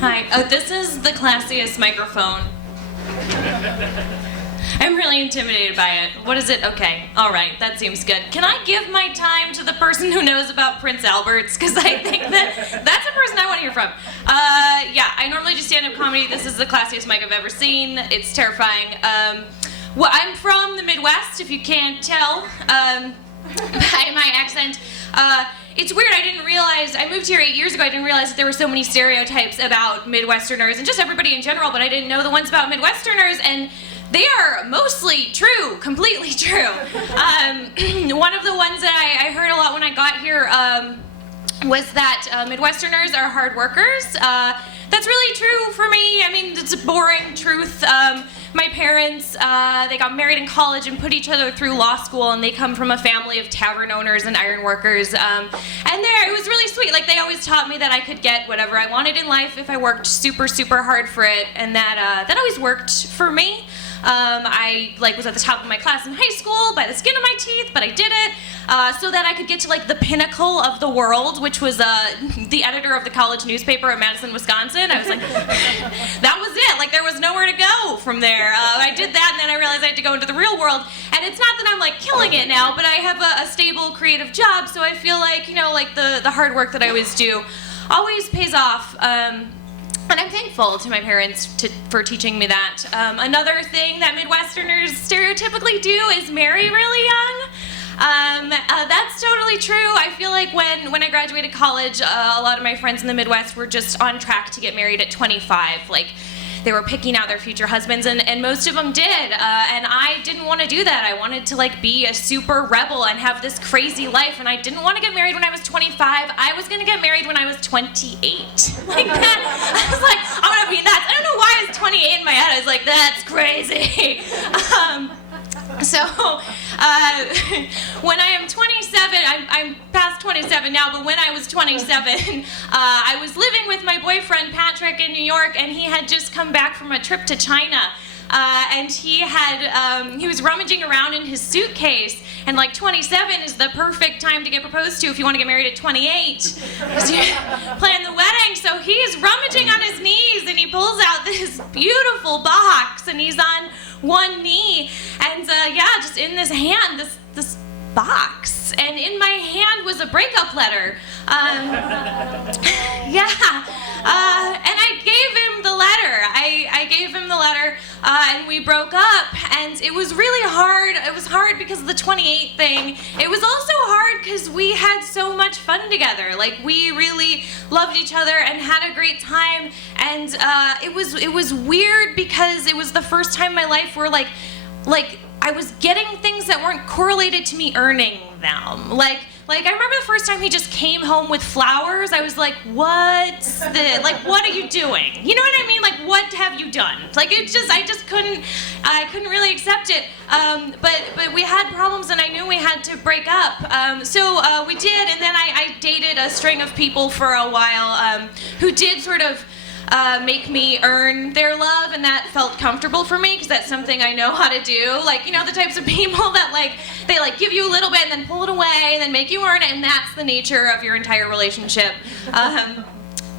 Hi. Oh, this is the classiest microphone. I'm really intimidated by it. What is it? Okay. All right. That seems good. Can I give my time to the person who knows about Prince Albert's? Because I think that's a person I want to hear from. Yeah, I normally do stand-up comedy. This is the classiest mic I've ever seen. It's terrifying. Well, I'm from the Midwest, if you can't tell by my accent. It's weird, I didn't realize, I moved here 8 years ago, I didn't realize that there were so many stereotypes about Midwesterners, and just everybody in general, but I didn't know the ones about Midwesterners, and they are mostly true, completely true. One of the ones that I heard a lot when I got here was that Midwesterners are hard workers. That's really true for me. I mean, it's a boring truth. My parents, they got married in college and put each other through law school, and they come from a family of tavern owners and iron workers. And it was really sweet. Like, they always taught me that I could get whatever I wanted in life if I worked super, super hard for it, and that always worked for me. I was at the top of my class in high school by the skin of my teeth, but I did it so that I could get to the pinnacle of the world, which was the editor of the college newspaper in Madison, Wisconsin. I was like, that was it. There was nowhere to go from there. I did that, and then I realized I had to go into the real world. And it's not that I'm killing it now, but I have a stable creative job, so I feel the hard work that I always do always pays off. And I'm thankful to my parents for teaching me that. Another thing that Midwesterners stereotypically do is marry really young. That's totally true. I feel like when I graduated college, a lot of my friends in the Midwest were just on track to get married at 25. They were picking out their future husbands, and most of them did. And I didn't want to do that. I wanted to be a super rebel and have this crazy life, and I didn't want to get married when I was 25. I was going to get married when I was 28. That. I was like, I'm going to be nuts. I don't know why I was 28 in my head. I was like, that's crazy. When I am 27, I'm past 27 now, but when I was 27, I was living with my boyfriend Patrick in New York, and he had just come back from a trip to China. And he was rummaging around in his suitcase, and 27 is the perfect time to get proposed to if you want to get married at 28. Plan the wedding. So he is rummaging on his knees, and he pulls out this beautiful box, and he's on one knee, and just in this hand, this box, and in my hand was a breakup letter. And I gave him the letter. I gave him the letter, and we broke up, and it was really hard. It was hard because of the 28 thing. It was also hard because we had so much fun together. We really loved each other and had a great time, and it was weird because it was the first time in my life where I was getting things that weren't correlated to me earning them. I remember the first time he just came home with flowers. I was like, what's this? What are you doing? You know what I mean? What have you done? I just couldn't really accept it. But we had problems, and I knew we had to break up. So we did, and then I dated a string of people for a while who did sort of make me earn their love, and that felt comfortable for me because that's something I know how to do. The types of people that they give you a little bit and then pull it away and then make you earn it, and that's the nature of your entire relationship. I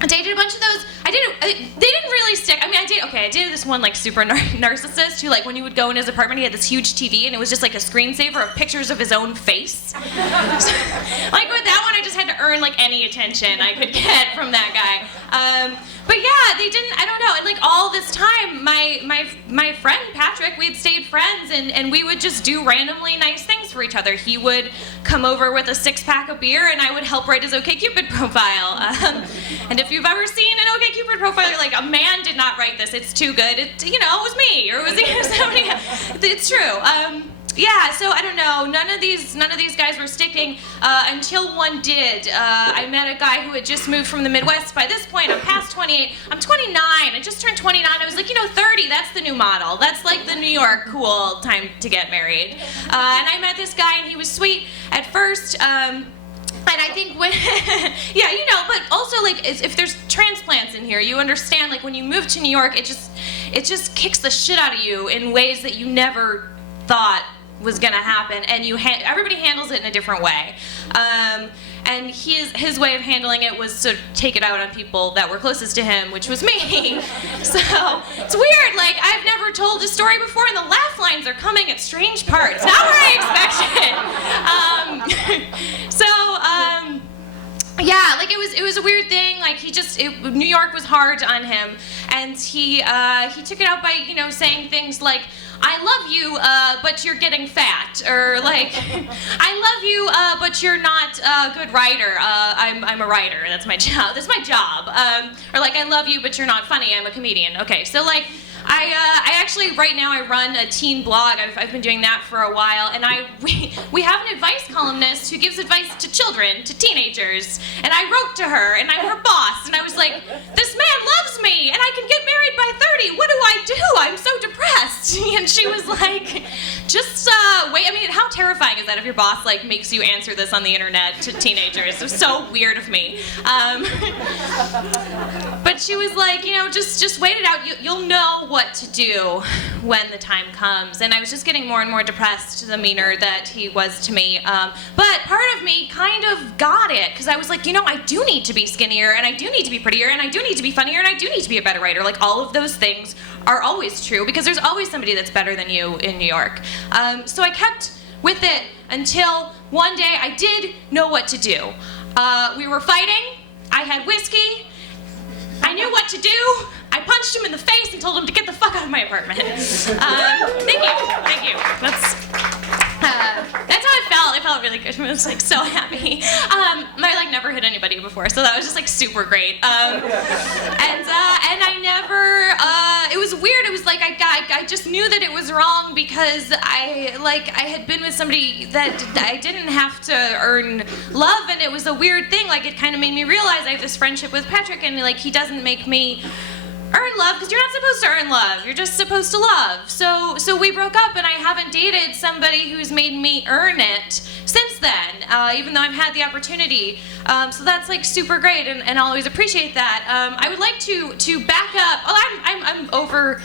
dated a bunch of those. They didn't really stick. I mean, I dated this one super narcissist who when you would go in his apartment, he had this huge TV, and it was just a screensaver of pictures of his own face. With that one, I just had to earn any attention I could get from that guy. But yeah, they didn't, I don't know, and all this time, my friend Patrick, we had stayed friends, and we would just do randomly nice things for each other. He would come over with a 6-pack of beer, and I would help write his OkCupid profile. And if you've ever seen an OkCupid profile, you're like, a man did not write this, it's too good. It was me, or it was somebody. It's true. Yeah, so I don't know. None of these guys were sticking until one did. I met a guy who had just moved from the Midwest. By this point, I'm past 28. I'm 29. I just turned 29. I was 30. That's the new model. That's the New York cool time to get married. And I met this guy, and he was sweet at first. And I think when, yeah, but also if there's transplants in here, you understand when you move to New York, it just kicks the shit out of you in ways that you never thought was gonna happen, and everybody handles it in a different way. And his way of handling it was to take it out on people that were closest to him, which was me. So it's weird. Like, I've never told a story before, and the laugh lines are coming at strange parts. Not where I expected. Yeah, like it was a weird thing. Like New York was hard on him, and he took it out by saying things like, "I love you, but you're getting fat," or like, "I love you, but you're not a good writer. I'm a writer. That's my job. That's my job." Or like, "I love you, but you're not funny. I'm a comedian." Okay, so like. I actually, right now, I run a teen blog. I've been doing that for a while, and we have an advice columnist who gives advice to children, to teenagers, and I wrote to her, and I'm her boss, and I was like, "This man loves me, and I can get married by 30. What do I do? I'm so depressed." And she was like, "Just wait." I mean, how terrifying is that if your boss like makes you answer this on the internet to teenagers? It was so weird of me. But she was like, just wait it out. You'll know what to do when the time comes. And I was just getting more and more depressed the meaner that he was to me. But part of me kind of got it, because I was like, I do need to be skinnier, and I do need to be prettier, and I do need to be funnier, and I do need to be a better writer. Like, all of those things are always true, because there's always somebody that's better than you in New York. So I kept with it until one day I did know what to do. We were fighting. I had whiskey. I knew what to do. I punched him in the face and told him to get the fuck out of my apartment. Thank you. That's how I felt. I felt really good. I was like so happy. I like never hit anybody before, so that was just like super great. And I never. It was weird. It was like I just knew that it was wrong, because I had been with somebody that I didn't have to earn love, and it was a weird thing. Like, it kind of made me realize I have this friendship with Patrick, and like he doesn't make me earn love, because you're not supposed to earn love. You're just supposed to love. So we broke up, and I haven't dated somebody who's made me earn it since then, even though I've had the opportunity. So that's like super great, and I'll always appreciate that. I would like to back up. Oh, I'm over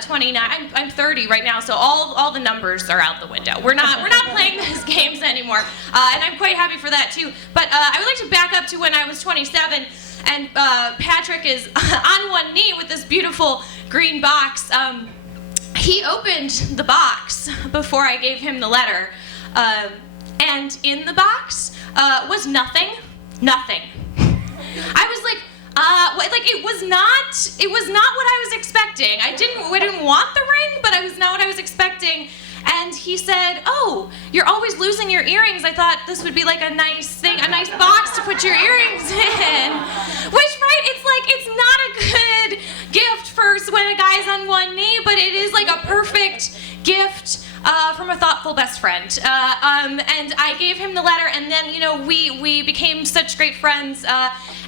29. I'm 30 right now, so all the numbers are out the window. We're not playing those games anymore, and I'm quite happy for that too. But I would like to back up to when I was 27. And Patrick is on one knee with this beautiful green box. He opened the box before I gave him the letter, and in the box was nothing. I was like, it was not what I was expecting. I didn't want the ring, but it was not what I was expecting. And he said, "Oh, you're always losing your earrings. I thought this would be like a nice thing, a nice box to put your earrings in." Which, right, it's not a good gift for when a guy's on one knee, but it is like a perfect gift from a thoughtful best friend. And I gave him the letter, and then, we became such great friends.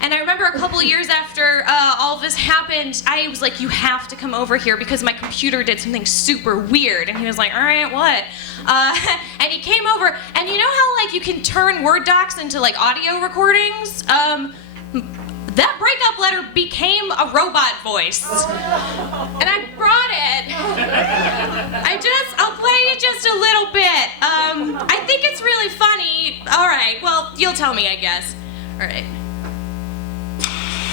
And I remember a couple of years after all this happened, I was like, "You have to come over here, because my computer did something super weird." And he was like, "All right, what?" And he came over, and you know how like you can turn Word docs into like audio recordings? That breakup letter became a robot voice. And I brought it. I'll play you just a little bit. I think it's really funny. All right, well, you'll tell me, I guess. All right.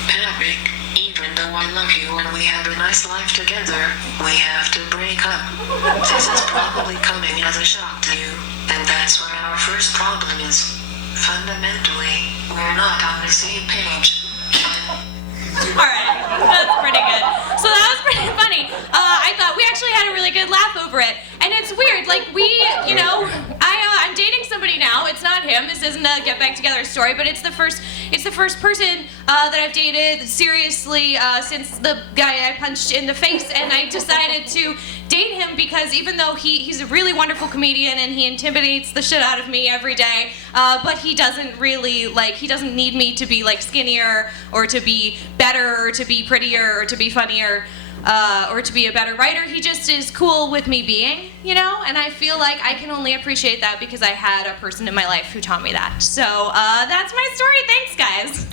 Patrick, even though I love you and we have a nice life together, we have to break up. This is probably coming as a shock to you, and that's where our first problem is. Fundamentally, we're not on the same page. Alright, that's pretty good. So that was pretty funny. I thought we actually had a really good laugh over it. And it's weird, like I'm dating somebody now. It's not him. This isn't a get back together story, but it's the first person that I've dated seriously since the guy I punched in the face, and I decided to date him because even though he's a really wonderful comedian and he intimidates the shit out of me every day, but he doesn't really he doesn't need me to be skinnier or to be better or to be prettier or to be funnier or to be a better writer. He just is cool with me being, and I feel like I can only appreciate that because I had a person in my life who taught me that. So that's my story. Thanks, guys.